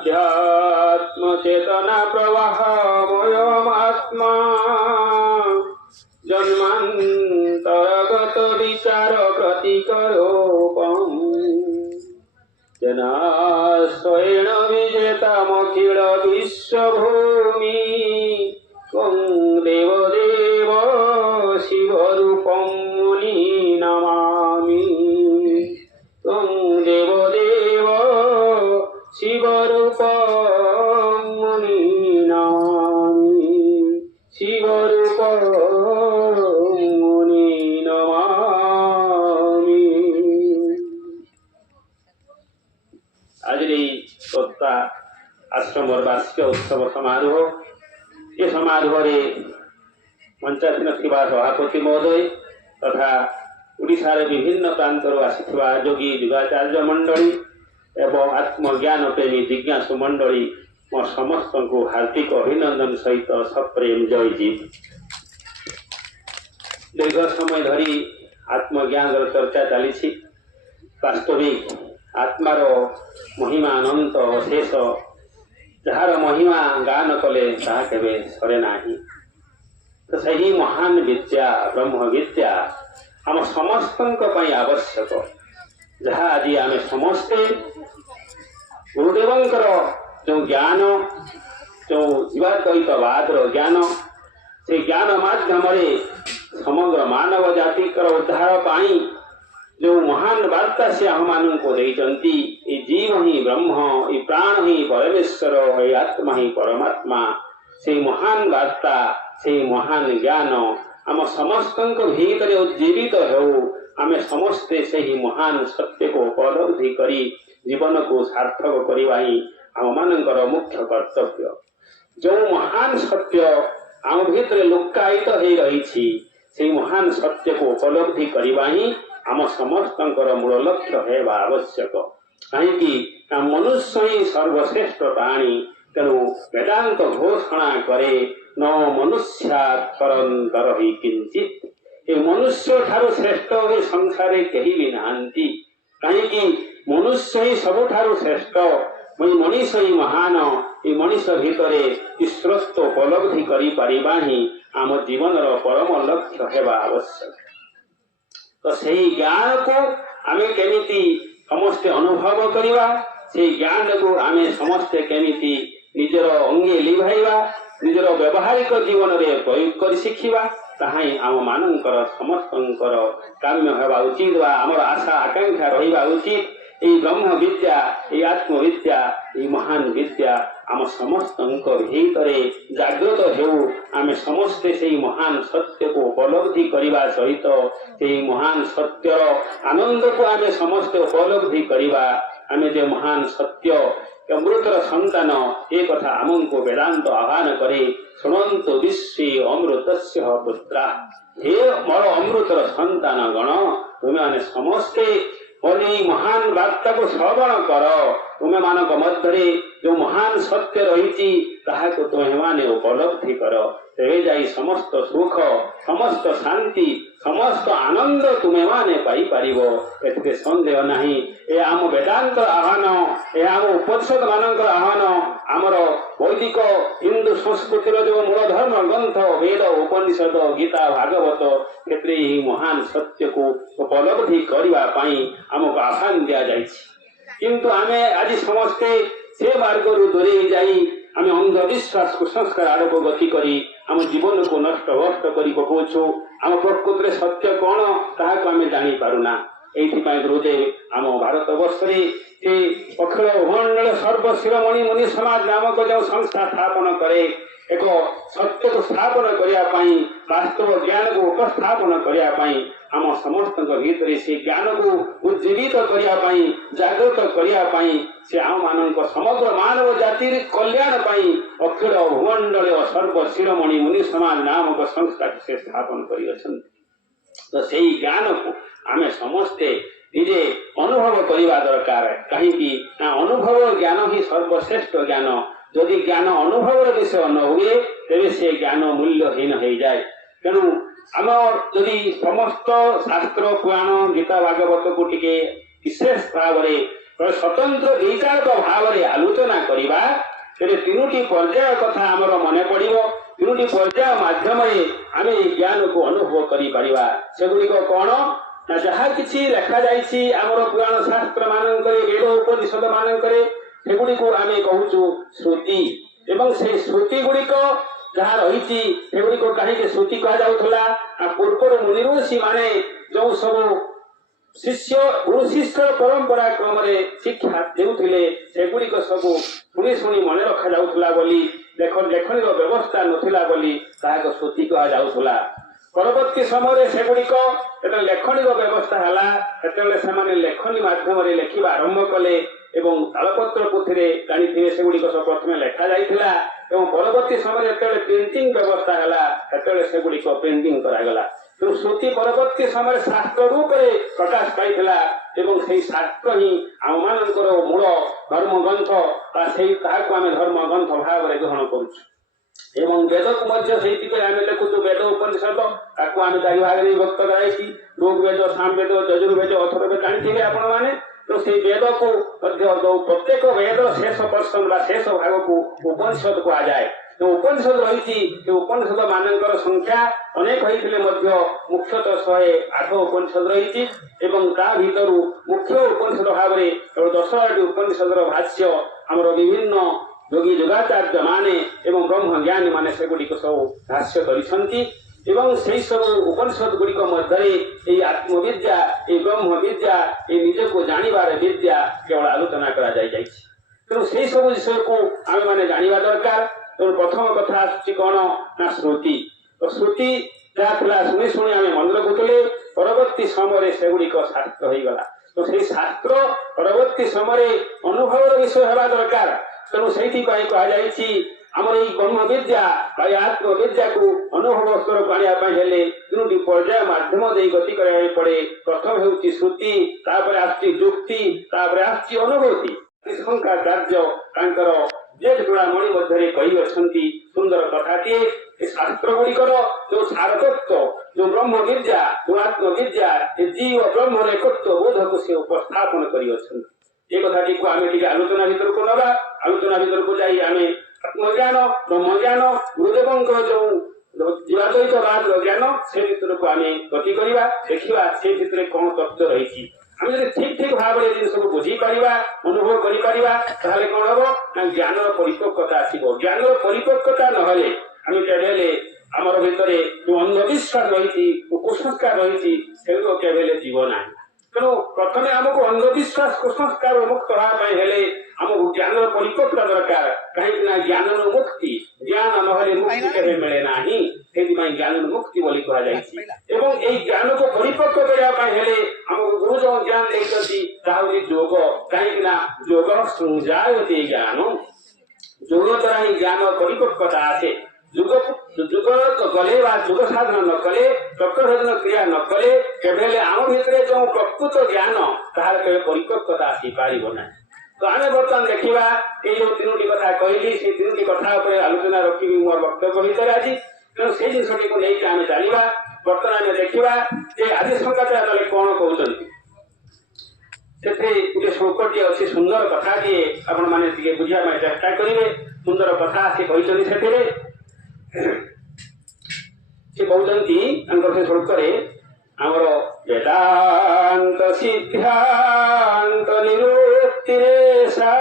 अध्यात्म चेतना प्रवाहमयमात्मा जन्मान्तरगत विचार प्रतीकरूपम् जनाश्रयेण विजेतामखिल विश्वभूमि त्वं देवदेव शिवरूपं मुनि नमामि त्वं देवदेव शिवरूपं मुनि नमामि शिवरूपं मुनि नमामि। आज तोत्ता आश्रम वार्षिक उत्सव समारोह ये समारोह मंचासीन थिबा सभापति महोदय तथा ओडिशार विभिन्न प्रांतर आसिथिबा योगी युगाचार्य मंडली एवं आत्मज्ञान प्रेमी जिज्ञासु मंडली मो समस्त को हार्दिक अभिनंदन सहित सप्रेम जयजी। दीर्घ समय धरी आत्मज्ञान चर्चा चली वास्तविक आत्मार महिमा अनंत अशेष जार महिमा गान कले ताहा केबे सरे नाही। तो सही महान विद्या ब्रह्म विद्या आम समस्त आवश्यक जहाँ आज आम समस्ते गुरुदेवंकर जो ज्ञान जो जीवाद्वैतवाद ज्ञान से ज्ञान माध्यम समग्र मानव जाति उद्धार पाई जो महान वार्ता से हम मानू को देइचंती ये जीव ही ब्रह्म ये प्राण ही परमेश्वर ये आत्मा ही परमात्मा से महान वार्ता से महान ज्ञान आम समस्त भीतर उज्जीवित हो आम समस्ते से ही महान सत्य को उपलब्धि करी जीवन को सार्थक करवा ही आम मानकर मुख्य कर्तव्य। जो महान सत्य आम भीतर लुक्कायित हो रही से महान सत्य को उपलब्धि करवा ही आम समस्त मूल लक्ष्य है आवश्यक कहीं मनुष्य ही सर्वश्रेष्ठ प्राणी तेणु वेदांत घोषणा करे न मनुष्यात् परंतर ही किंचित ये मनुष्य ठारू श्रेष्ठ ही संसार कहीं भी नहांती कहीं मनुष्य ही सबुठारू श्रेष्ठ मनीष ही महान ये मनीष भितर ईश्वरत्व उपलब्धि करि पारिबा ही आम जीवन परम लक्ष्य है आवश्यक। तो सही ज्ञान को आमे केमिति समस्ते अनुभव करवा से ज्ञान को आमे समस्ते केमिति निजर अंगे लिभाइबा निजर व्यावहारिक जीवन रे प्रयोग कर शिखिबा ताहाई आम मानकर समस्तंकर काम्य हेबा उचित वा आमर आशा आकांक्षा रहिबा उचित। ये ब्रह्म विद्या ये आत्मविद्या ये महान विद्या आम समस्त भीतर जागृत हेउ आम समस्ते से महान सत्य को उपलब्धि करने सहित से महान सत्यर आनंद को आम समस्ते उपलब्धि करवा आम जे महान सत्य अमृतर संतान ये कथा आमको वेदांत आह्वान करे शुणन्तु विश्वे अमृतस्य पुत्रा हे मोर अमृतर संतान गण तुम्हें मैंने समस्ते बोली महान वार्ता को श्रवण कर तुम्हें मानक मध्य जो महान सत्य रही तुम्हें माने उपलब्धि कर तेरे जाई समस्त सुख समस्त शांति समस्त आनंद तुम्हें माने पाई पारिबो एते संदेह नहीं। ए आम वेदांत आह्वान ए आम उपनिषद मानकर आह्वान आमर वैदिक हिंदू संस्कृतिर जो मूल धर्म ग्रंथ वेद उपनिषद गीता भागवत क्षेत्र ही महान सत्य को उपलब्धि करने आमको आह्वान दि जाए किंतु आमे आज समस्ते से मार्ग दूरे जाई आम अंधविश्वास कुसंस्कार आड़क गति करी आम जीवन को नष्ट भ्रष्ट कर पकाउछु आम प्रकृत सत्य कौन ताहाको आमे जानी पारुना। एइथिपाई गुरुदेव आम भारत वर्ष अखिल भूमंडल सर्वशिरोमणि मुनि समाज नामक जो संस्था स्थापन करे एक सत्य को स्थापन करने वास्तव ज्ञान को उपस्थापन करने आम समस्त भीतर से ज्ञान को उज्जीवित करने जागृत करने से आम मान समग्र मानव जाति कल्याण अखिल भूमंडल सर्वशिरोमणि मुनि समाज नामक संस्था से स्थापन कर तो से ज्ञान को आम समस्ते निजे अनुभव करने दरकार कहीं अनुभव ज्ञान ही सर्वश्रेष्ठ ज्ञान जदि ज्ञान अनुभव विषय न हुए तेरे से ज्ञान मूल्यहीन हो जाए। तेणु आम जदि समस्त शास्त्र पुराण गीता भागवत को टिके विशेष भाव में स्वतंत्र विचारक भाव में आलोचना करवा तीनोटी पर्याय कथा आमर मन पड़ो तीनोटी पर्याय मध्यम आम ज्ञान को अनुभव करगुड़िक कौन ना जहाँ कि लिखा जामर पुराण शास्त्र मानक वेद उपनिषद मानक सेगुड़ी आम कहूँ श्रुति एवं से श्रुति गुड़िक जहाँ रही सेगुड़िक कहीं श्रुति कहला पूर्व मुनि ऋषि माने जो सब शिष्य गुरु शिष्य परंपरा क्रम शिक्षा देउथिले सेगुड़िक सब शुणी शुणी मन रखा जाउथला बोली लेखनी व्यवस्था नथिला बोली ताहाको श्रुति कहा जाउथला। परवर्ती समय सेगुड़िक लेखनी व्यवस्था है से लेखनी मध्यम लेखा आरंभ कले एवं तालपत्र पुथी जानी सेगुड़िक सब प्रथम लेखा जाइथिला एवं परवर्ती समय प्रिंटिंग व्यवस्था है सेगुड़िक प्रिंटिंग करागला। तो श्रुति परवर्ती समय शास्त्र रूप में प्रकाश पाई शास्त्र ही आम मान मूल धर्म ग्रंथ आम धर्म ग्रंथ भाव में ग्रहण करुँ एवं वेद को आम लिखुचु वेद उपनिषद ताकू आम चारि भाग में विभक्त कराई ऋग वेद साम वेद यजुर्वेद अथर्ववेद जानते आपण मैंने तो से वेद को प्रत्येक वेद शेष पर्सन शेष भाग को उपनिषद कह जाए तो उपनिषद रही उपनिषद मानकर संख्या अनेक होते मुख्यतः 108 उपनिषद रही भर मुख्य उपनिषद भाव में 10टी उपनिषद भाष्य आमर विभिन्न योगी योगाचार्य माने एवं ब्रह्म ज्ञानी माने सेगुड़िक सब भाष्य करिसंती एवं से सब उपनिषद गुड़िक मध्य आत्मविद्या ब्रह्म विद्या निज को जानिबार विद्या केवल आलोचना करा जाय तेणु से सब विषय को आम मैंने जाना दरकार। तेणु प्रथम कथा आसुची कौन ना श्रुति तो श्रुति जहाँ शुणी शुणी आम मन रखुले परवर्ती समय सेगुड़िक शास्त्र हो गला तो से शास्त्र परवर्ती समय अनुभव विषय हवा दरकार। तेणु से कहुई आमर ये ब्रह्म विद्या आत्मविद्या को अनुभव स्तर को आने तीनोटी पर्याय मध्यम दे गति कराया पड़े। प्रथम होउची श्रुति तापर आसुची युक्ति तापर आसुची अनुभूति शंकराचार्य जेठ चूड़ामणि मध्य कही सुंदर कथाटीए शास्त्र गुड़िकर जो सारतत्व जो ब्रह्म विद्या जो आत्मविद्या जीव ब्रह्म एकत्व बोध को से उपस्थापन कर कथाटी को आम आलोचना भर को नवा आलोचना भर को जाई आम आत्मज्ञान ब्रह्म ज्ञान गुरुदेव जो जीवाद्वैतवाद ज्ञान से भर को आम गति करवा देखा से भितर कौन तत्व रही आम जो ठीक ठीक भाव में जिन सब बुझीपर अनुभव करें कौन हम ना ज्ञान परिपक्वता आसो ज्ञान परिपक्वता ना आम केवल आमर भितर जो अंधविश्वास रही कुसंस्कार रही केवल जीवना तेणु प्रथम आमको अंधविश्वास कुसंस्कार मुक्त होगापे आमको ज्ञान परिपक्वता दरकार कहीं ज्ञान मुक्ति ज्ञान ना मुक्ति केवे मिले ना ज्ञान मुक्ति बोली कह ज्ञान को परिपक्व करने आमको गुरु जो ज्ञान देखते जोग कहीं जोग संजायते ज्ञान जोग द्वारा ही ज्ञान परिपक्वता आसे जुग गले जुग साधन न कले चक्र साधन क्रिया न कले केवल आम भितर जो प्रकृत ज्ञान तार के परिपक्वता आसी पार ना। तो आम बर्तमान देखा ये जो तीनोटी कथा कहली से तीनोटी कथा आलोचना रखी मोर वक्तव्य भितर आज तेणु से जिनटी को लेकिन आम चलवा बर्तमान आम देखा आदि शंकराचार्य कौन कहते गोटे श्लोकटी अच्छी सुंदर कथाटे आपण मैंने बुझा चेष्टा करेंगे सुंदर कथा से कहते से कहते श्लोक आमर वेदांत सिद्धांत निरुक्तिरेषा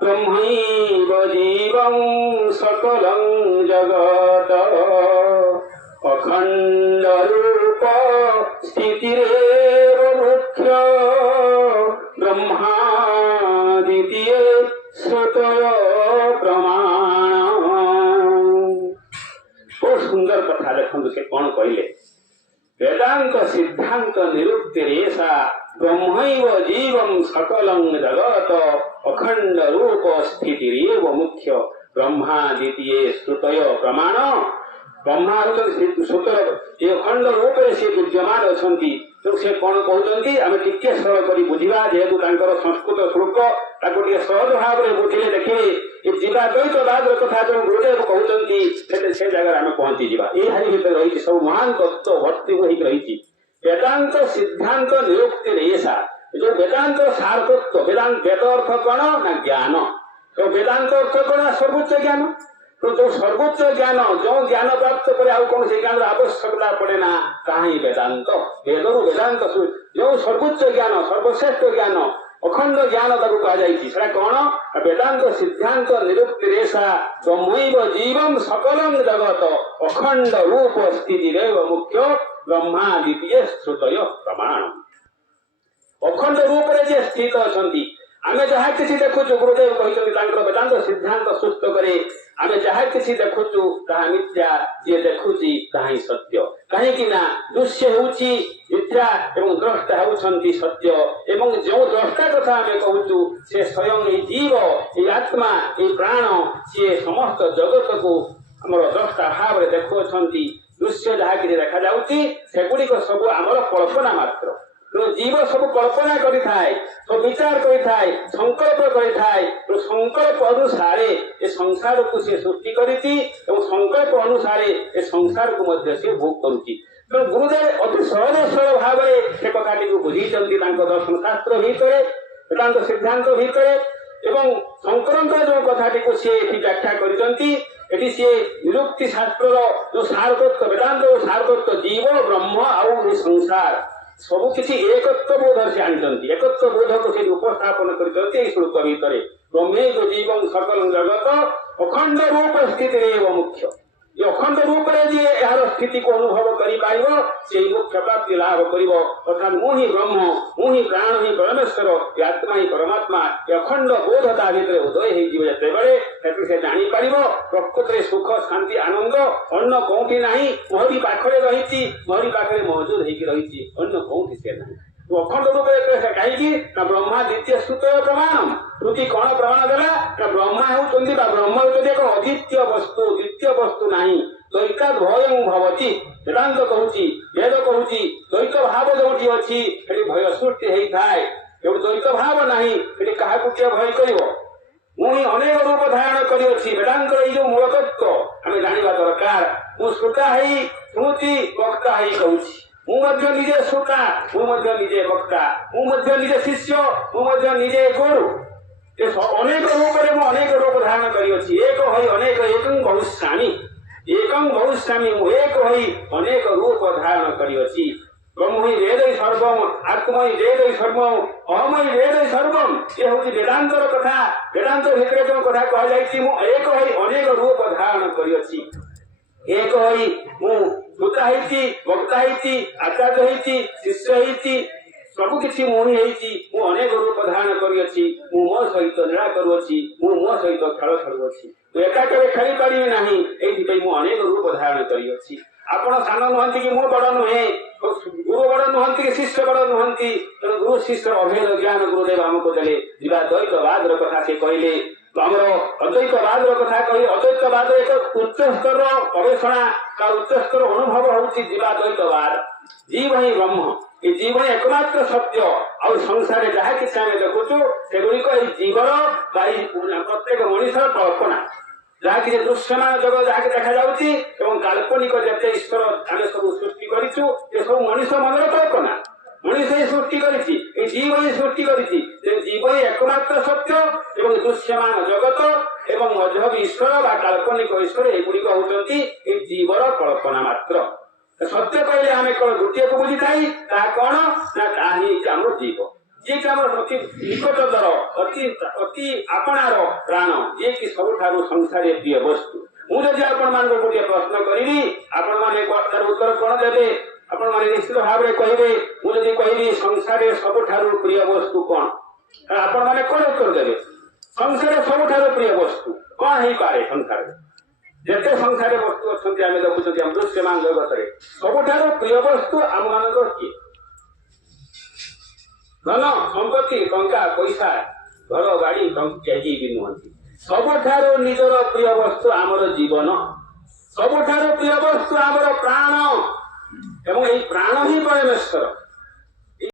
ब्रह्मैव जीवं सकलं जगत अखंड रूप स्थितिरेव मुख्य ब्रह्मादितीये श्रुतय प्रमाण। बहुत सुंदर कथा देखो से कौन कहले वेदांत सिद्धांत निरुक्तिरेषा ब्रह्मैव जीवं सकलं जगत अखंड रूप स्थितिरेव मुख्य ब्रह्मादितीये श्रुतय प्रमाण। ब्रह्मा श्रुतर ये अखंड रूप से विद्यमान अच्छा तो से कौन कहते आम टे सरल कर बुझा जेहेतु संस्कृत श्लोक सहज भाव में बुझे देखिए जीवाद्वैतवाद कथा जो गुरुदेव कहते से जगह आम पहुंची जा यही भर रही सब महान तत्व भर्ती रही वेदांत सिद्धांत निरुक्ति रेषा जो वेदांत सार्थत्व वेदांत वेद अर्थ कौन ना ज्ञान तो वेदांत अर्थ कौन ना सर्वोच्च ज्ञान तो जो सर्वोच्च ज्ञान जो ज्ञान प्राप्त करे आउ कौन से ज्ञान आवश्यकता पड़े ना कहीं वेदांत वेदरू वेदांत जो सर्वोच्च ज्ञान सर्वश्रेष्ठ ज्ञान अखंड ज्ञान ताकू कह कौन वेदांत सिद्धांत निरुक्ति रेशा ब्रह्मैव जीवम सकलम जगत अखंड रूप स्थिति मुख्य ब्रह्मा द्वितीय श्रुतय प्रमाण अखंड रूप रे स्थित अछंती आमे जहा किसी देखुछु गुरुदेव कहिसथि तांकर वेदांत सिद्धांत सुस्त करे आमे जहा किसी देखुछु ताहा मिथ्या जे देखुछि ताहा सत्य काहे कि ना दृश्य होउछि मिथ्या एवं द्रष्टा होउछंती सत्य एवं जो द्रष्टा कथा आमे कहूछु से स्वयं ए जीव ए आत्मा ए प्राण से समस्त जगत को हमर द्रष्टा भाव रे देखुछंती दृश्य जहा कि देखा जाउछि सेगुडी को सब हमर कल्पना मात्र तो जीव सब कल्पना करि थाए तो विचार करि थाए संकल्प करि थाए तो संकल्प अनुसार ए संसार को से सृष्टि करिति और संकल्प अनुसार ए संसार को मध्य से भोग करूची तो गुरुदेव अति सरल सरल भाव रे से कथाटी को बुझी चंती तांको दर्शन शास्त्र भीतरे वेदांत सिद्धांत भीतरे एवं संक्रांत जो कथाटी को से एठी व्याख्या करिसंती एठी से निरुक्ति शास्त्र जो सारतत्व वेदांत सारतत्व जीव ब्रह्म और संसार सब किसी एकत्व बोध से आनी एकत्व बोध को से उपस्थापन कर श्लोक भीतर ब्रह्मे जो जीवन सकल जगत अखंड रूप स्थिति मुख्य ये अखंड रूप रे यार स्थिति को अनुभव कर मुख्य प्राप्ति लाभ कर अर्थात मुहि ब्रह्म मुहि प्राण ही परमेश्वर आत्मा ही परमात्मा ये अखंड बोधता भीतर उदय होते बेले से जापर प्रकृत सुख शांति आनंद अन्न कौटी ना मोहरी पाखे रही मोहरी पाखे मौजूद होती अन्न कौटी से ना अखंड रूप कहीं ब्रह्मा द्वितीय श्रुत प्रमाण श्रुति कौन प्रमाण देला ब्रह्मा होती ब्रह्म होती एक अद्वितीय वस्तु द्वितीय वस्तु ना द्वैता भय भवती वेदांत कहूँ वेद कहूँ द्वैत भाव जो अच्छी भय सृष्टि होता है द्वैत भाव ना क्या भय कर मुझे अनेक रूप धारण कर वेदांत जो मूल तत्व आम जाना दरकार मु श्रोता शुणुची वक्ता कहूँ मुझे श्रोता मुझे वक्ता मुझे शिष्य मुझे गुरु अनेक रूप अनेक रूप धारण कर एक अनेक एकं बहुश्यामी एक अनेक रूप धारण कर ब्रह्महि वेद सर्वम आत्महि वेद सर्वम अहमहि वेद सर्वम ये हूँ वेदांत कथा वेदांत भितर जो कथा कह एक अनेक रूप धारण कर एक श्रोता वक्ता आचार्य शिष्य सब किसी मुहि अनेक रूप धारण कर मो सहित लीला करुँची मो सहित खेल खेलुँची एकाकर खेली पारि ना ये अनेक रूप धारण कर आपण सान नुहति कि मु बड़ नुहे गुरु बड़ नुहति कि शिष्य बड़ नुहति तेणु गुरु शिष्य अभेद ज्ञान गुरुदेव आमको देले जीवा द्वैतवाद कथा से कहले आमर अद्वैतवाद कथा कही अद्वैतवाद एक उच्च स्तर गवेषणा का उच्च स्तर अनुभव होती जीवा द्वैतवाद जीव ही ब्रह्म ये जीव ही एकमात्र सत्य और संसार जहाँ किसी आम देखुचु सेगुड़िक जीवर प्रत्येक मनुष्य कल्पना जहाँ कि दृश्यमान जगत जहाँ देखा जाऊँगी काल्पनिक जिते ईश्वर आम सब सृष्टि करूँ ये सब मनुष्य मनर कल्पना मनुष्य ही सृष्टि करी जीव ही सृष्टि करी जीव ही एकमात्र सत्य एवं दृश्यमान जगत एवं मजहब ईश्वर बा काल्पनिक ईश्वर एगुड़िक होती जीवर कल्पना मात्र सत्य कहले आम कौन गोटे को बुझी था कौन ना आम जीव जी अति निकटतर अति आपणार प्राण जी कि सबुठ संसार प्रिय वस्तु मुझे आपण मान गोटे प्रश्न करी आपण मैंने तार उत्तर कौन देवे आपण मैंने निश्चित भाव में कहे मुझे कहली संसार सबुठ प्रिय वस्तु कौन आपण मैंने कौन उत्तर देवे संसार सबुठ प्रिय वस्तु कौन हो पाए संसार जिते संसार वस्तु अच्छा आम देखुं दृश्यमान जगत में सबुठ प्रिय वस्तु आम मान किए धन संपत्ति टंका पैसा घर गाड़ी कहीं भी नुहति सबुठार निजर प्रिय वस्तु आमर जीवन सबुठार प्रिय वस्तु आमर प्राण एवं यही प्राण ही परमेश्वर